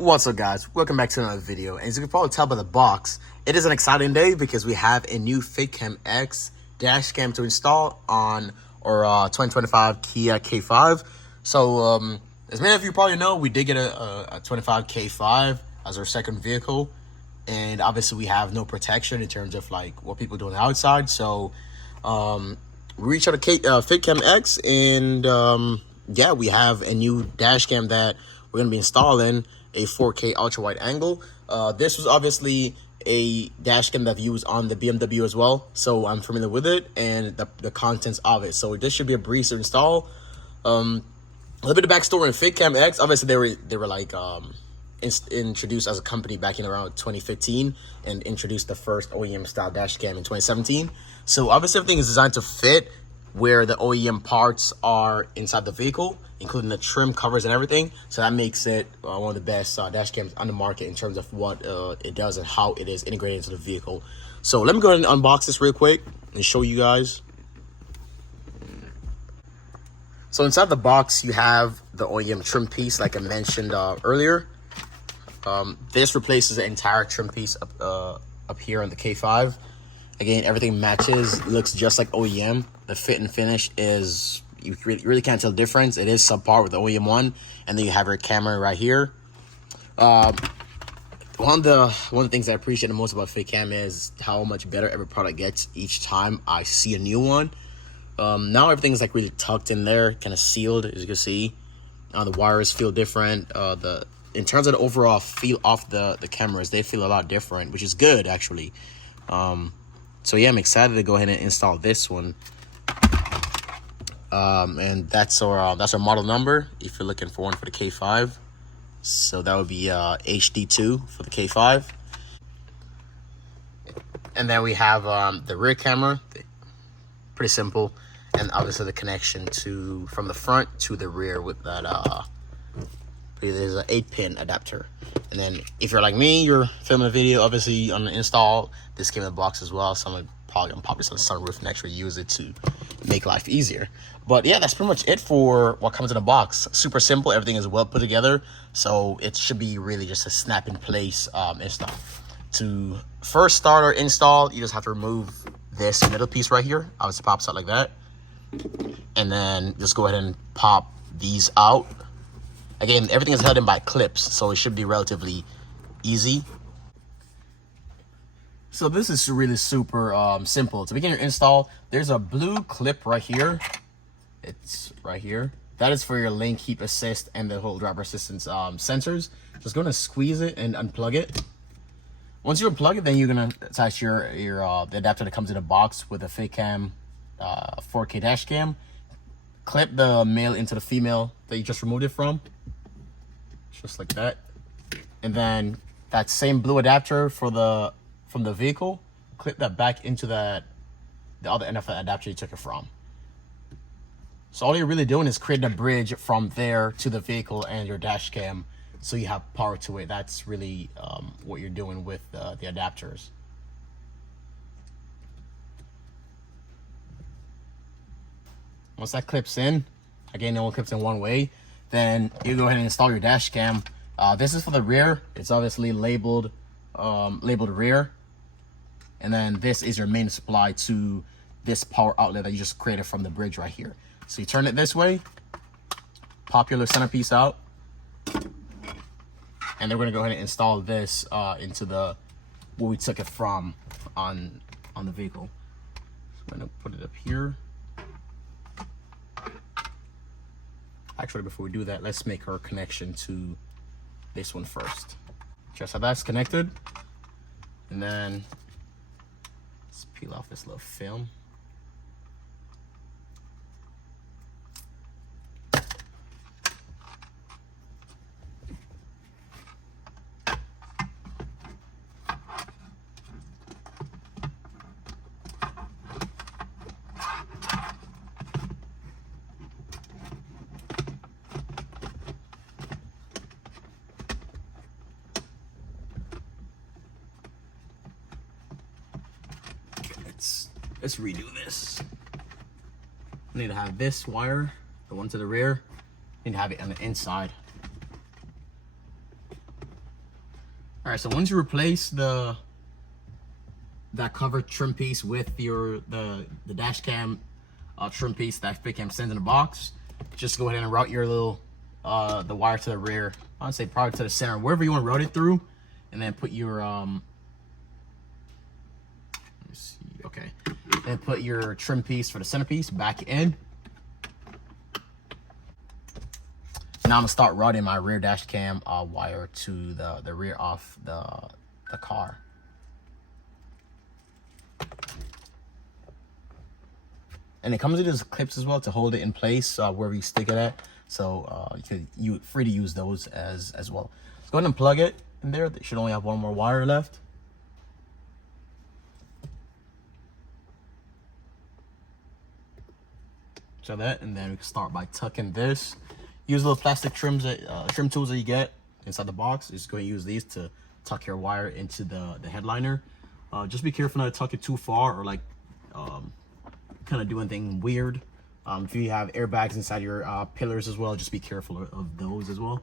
What's up, guys? Welcome back to another video. And as you can probably tell by the box, it is an exciting day because we have a new FitcamX Dashcam to install on our 2025 Kia K5. So as many of you probably know, we did get a 25 K5 as our second vehicle, and obviously we have no protection in terms of like what people do on the outside. So we reached out to FitcamX, and yeah, we have a new dash cam that we're gonna be installing, a 4K ultra wide angle. This was obviously a dash cam that I've used on the BMW as well, so I'm familiar with it and the contents of it. So this should be a breeze to install. A little bit of backstory on FitcamX. Obviously they were like introduced as a company back in around 2015 and introduced the first OEM style dash cam in 2017. So obviously everything is designed to fit where the OEM parts are inside the vehicle, including the trim covers and everything. So that makes it one of the best dash cams on the market in terms of what it does and how it is integrated into the vehicle. So let me go ahead and unbox this real quick and show you guys. So inside the box, you have the OEM trim piece, like I mentioned earlier. This replaces the entire trim piece up here on the K5. Again, everything matches, looks just like OEM. The fit and finish is, you really can't tell the difference. It is subpar with the OEM one. And then you have your camera right here. One of the things I appreciate the most about FitCam is how much better every product gets each time I see a new one. Now everything's like really tucked in there, kind of sealed, as you can see. The wires feel different. In terms of the overall feel of the cameras, they feel a lot different, which is good actually. So yeah, I'm excited to go ahead and install this one. And that's our model number if you're looking for one for the K5. So that would be HD2 for the K5. And then we have the rear camera, pretty simple, and obviously the connection from the front to the rear with that there's an 8-pin adapter. And then if you're like me, you're filming a video obviously on the install, this came in the box as well. So I'm probably on the sunroof and actually use it to make life easier. But yeah, that's pretty much it for what comes in the box. Super simple, everything is well put together, so it should be really just a snap in place install. To first start or install, you just have to remove this middle piece right here. Obviously pops out like that, and then just go ahead and pop these out. Again, everything is held in by clips, so it should be relatively easy. So this is really super simple. To begin your install, there's a blue clip right here. It's right here. That is for your lane keep assist and the whole driver assistance sensors. Just going to squeeze it and unplug it. Once you unplug it, then you're gonna attach your the adapter that comes in a box with a FitCam 4K dash cam. Clip the male into the female that you just removed it from, just like that. And then that same blue adapter from the vehicle, clip that back into the other end of the adapter you took it from. So all you're really doing is creating a bridge from there to the vehicle and your dash cam, so you have power to it. That's really what you're doing with the adapters. Once that clips in, again, it only clips in one way, then you go ahead and install your dash cam. This is for the rear. It's obviously labeled rear. And then this is your main supply to this power outlet that you just created from the bridge right here. So you turn it this way, pop your centerpiece out, and then we're gonna go ahead and install this into where we took it from on the vehicle. So I'm gonna put it up here. Actually, before we do that, let's make our connection to this one first. Just how that's connected, and then let's peel off this little film. Let's redo this. I need to have this wire, the one to the rear, I need to have it on the inside. All right, so once you replace that cover trim piece with the dash cam trim piece that FitCam sends in a box, just go ahead and route your little the wire to the rear. I'd say probably to the center, wherever you want to route it through, and then put your let me see, okay, and put your trim piece for the centerpiece back in. Now I'm gonna start routing my rear dash cam wire to the rear of the car. And it comes with these clips as well to hold it in place wherever you stick it at. So you're free to use those as well. Let's go ahead and plug it in there. They should only have one more wire left. So that, and then we can start by tucking this. Use little plastic trim tools that you get inside the box. Just go and use these to tuck your wire into the headliner. Just be careful not to tuck it too far or like kind of do anything weird. If you have airbags inside your pillars as well, just be careful of those as well.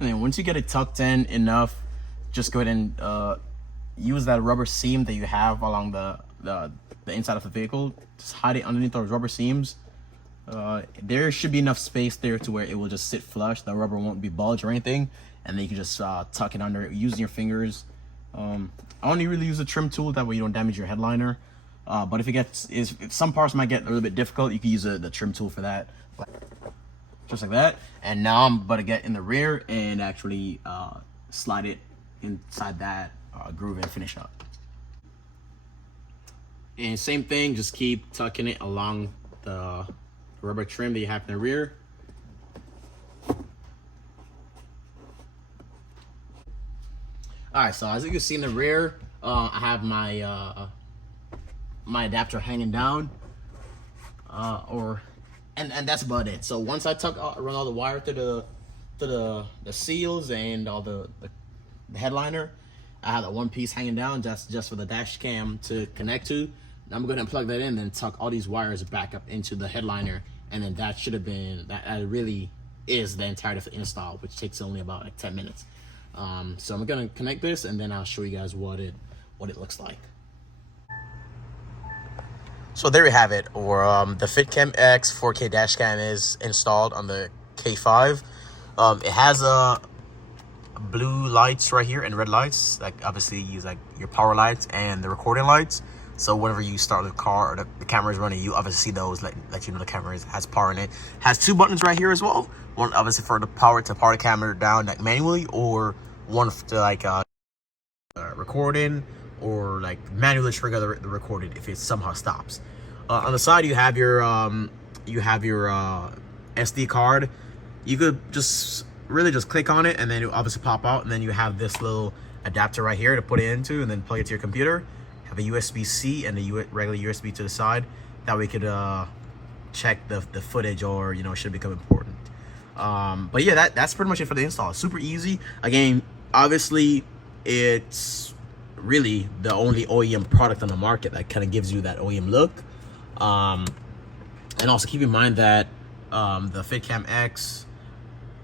And then once you get it tucked in enough, just go ahead and use that rubber seam that you have along the inside of the vehicle. Just hide it underneath those rubber seams. There should be enough space there to where it will just sit flush. The rubber won't be bulged or anything, and then you can just tuck it under using your fingers. I only really use a trim tool, that way you don't damage your headliner. But if some parts might get a little bit difficult, you can use the trim tool for that. Just like that. And now I'm about to get in the rear and actually slide it inside that groove and finish up. And same thing, just keep tucking it along the rubber trim that you have in the rear. Alright, so as you can see in the rear, I have my my adapter hanging down, and that's about it. So once I run all the wire to the seals and all the headliner, I have that one piece hanging down just for the dash cam to connect to. I'm going to plug that in, then tuck all these wires back up into the headliner, and then that should have been, that really is the entirety of the install, which takes only about like 10 minutes. So I'm going to connect this, and then I'll show you guys what it looks like. So there we have it, or the FitcamX 4K Dashcam is installed on the K5. It has blue lights right here and red lights, like obviously use like your power lights and the recording lights. So whenever you start the car or the camera is running, you obviously see those, let you know the camera has power in it. Has two buttons right here as well. One obviously for the power the camera down like manually, or one to like recording, or like manually trigger the recording if it somehow stops. On the side you have your SD card. You could just click on it and then it will obviously pop out, and then you have this little adapter right here to put it into, and then plug it to your computer. Have a USB-C and a regular USB to the side. That way you could check the footage, or should become important. But yeah, that's pretty much it for the install. Super easy. Again, obviously it's really the only OEM product on the market that kind of gives you that OEM look. And also keep in mind that the FitcamX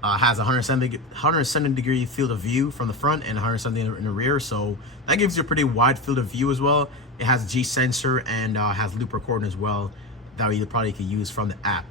has 170 degree field of view from the front and 170 in the rear, so that gives you a pretty wide field of view as well. It has a G sensor and has loop recording as well that you probably could use from the app.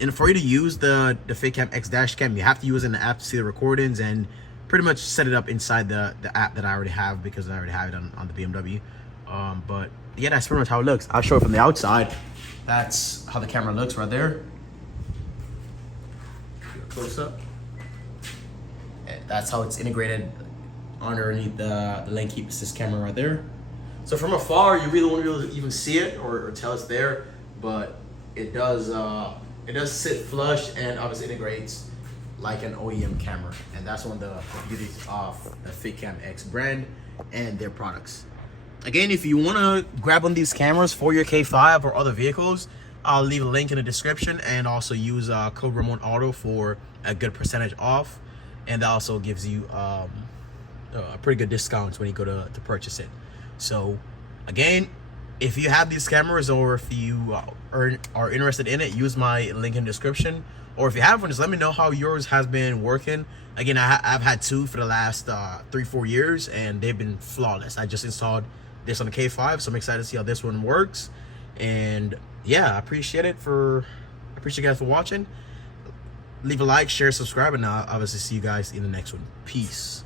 And for you to use the FitcamX Dashcam, you have to use it in the app to see the recordings and pretty much set it up inside the app that I already have, because I already have it on the BMW. But yeah, that's pretty much how it looks. I'll show it from the outside. That's how the camera looks right there. Close up. And that's how it's integrated underneath the lane keep assist camera right there. So from afar, you really won't be able to even see it or tell it's there, but it does sit flush and obviously integrates like an OEM camera, and that's one of the beauties of the FitcamX brand and their products. Again, if you want to grab one of these cameras for your K5 or other vehicles, I'll leave a link in the description, and also use code Ramon Auto for a good percentage off, and that also gives you a pretty good discounts when you go to purchase it. So again, if you have these cameras, or if you are interested in it, use my link in the description, Or if you have one, just let me know how yours has been working. Again, I've had two for the last 3-4 years, and they've been flawless. I just installed this on the K5, so I'm excited to see how this one works. And yeah, I appreciate you guys for watching. Leave a like, share, subscribe, and I'll obviously see you guys in the next one. Peace.